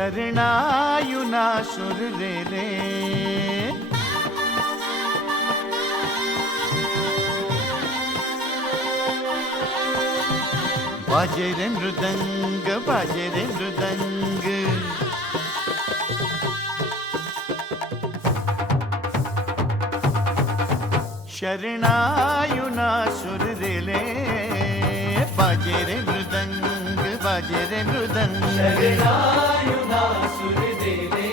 शरणायुना सुर रे रे बाजे रे मृदंग बाजे रे मृदंग शरणायुना सुर रे ले बाजे रे मृदंग बाजे रे मृदंग शरणायुना सुर रे ले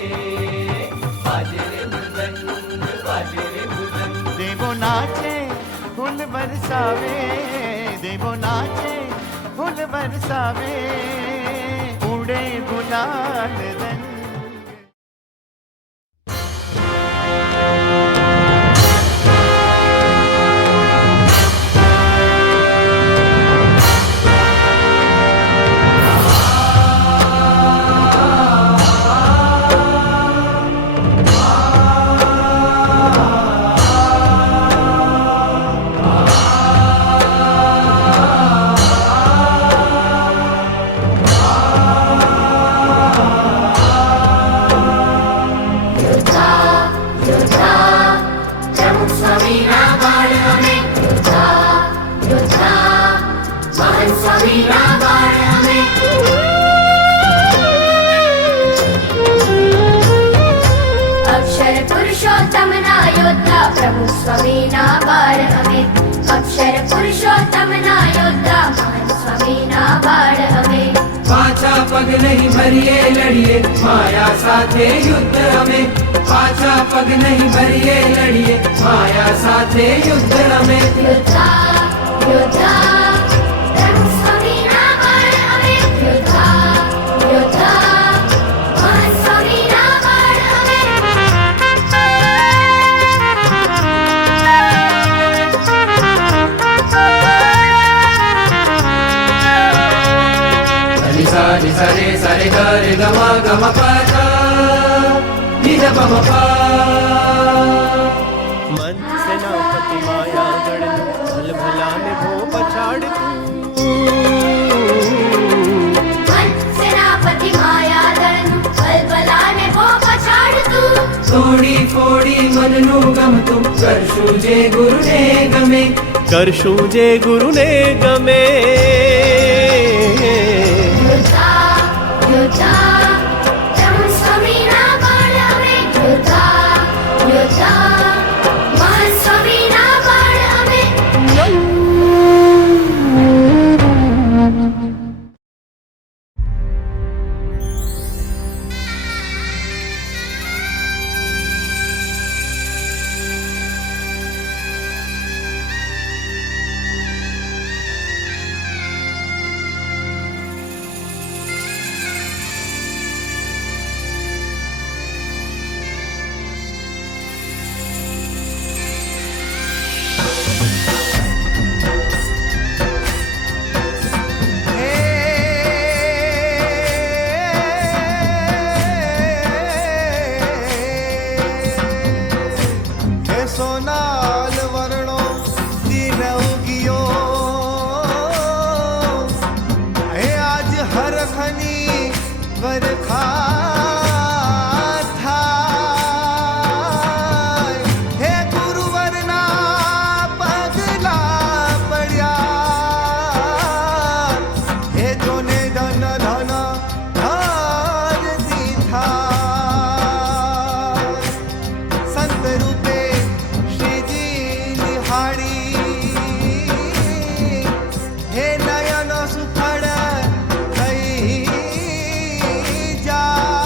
बाजे रे मृदंग बाजे रे मृदंग देवो नाचे फूल बरसावे देवो नाचे फूल बरसावे उड़े गुलाल रंग अक्षर पुरुषोत्तम ना योद्धा प्रभु स्वामी ना बाळ हमें अक्षर पुरुषोत्तम ना योद्धा महान स्वामी ना बाळ हमें पाछा पग नहीं भरिए लड़िए माया साथे युद्ध हमें पाछा पग नहीं भरिए लड़िए माया साथे युद्ध हमें योद्धा योद्धा प्रभु स्वामी ना बाळ हमें योद्धा योद्धा महान स्वामी ना बाळ निसा निसा रे सा रे ग रे ग म ग म प ध नि ध प म प मन सेनापति माया गण भल भला में भो पछाड़ तू मन सेनापति माया दळनु बलबला ने भो पछाड़ तू तोड़ी फोड़ी मन नु गम तुम करशु जे गुरु ने गमे करशु जे गुरु ने गमे योद्धा योद्धा प्रभु स्वामी ना बाळ हमें योद्धा योद्धा महान स्वामी ना बाळ हमें हे सोनाल वर्णो दीन उगियो हे आज हर खनी वरखा थाय हे गुरुवरना पगला पड्या हे जोने धन धन धारती थाय संत रूपे श्रीजी निहाळी हे नयन सुफळ થઈ જા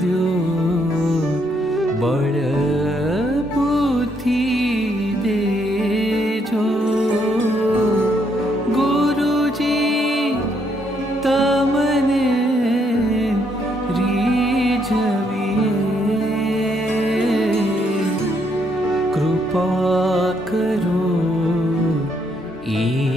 દ્યો બળ બુદ્ધિ દેજો ગુરુજી તમને રીઝવીએ કૃપા કરો એ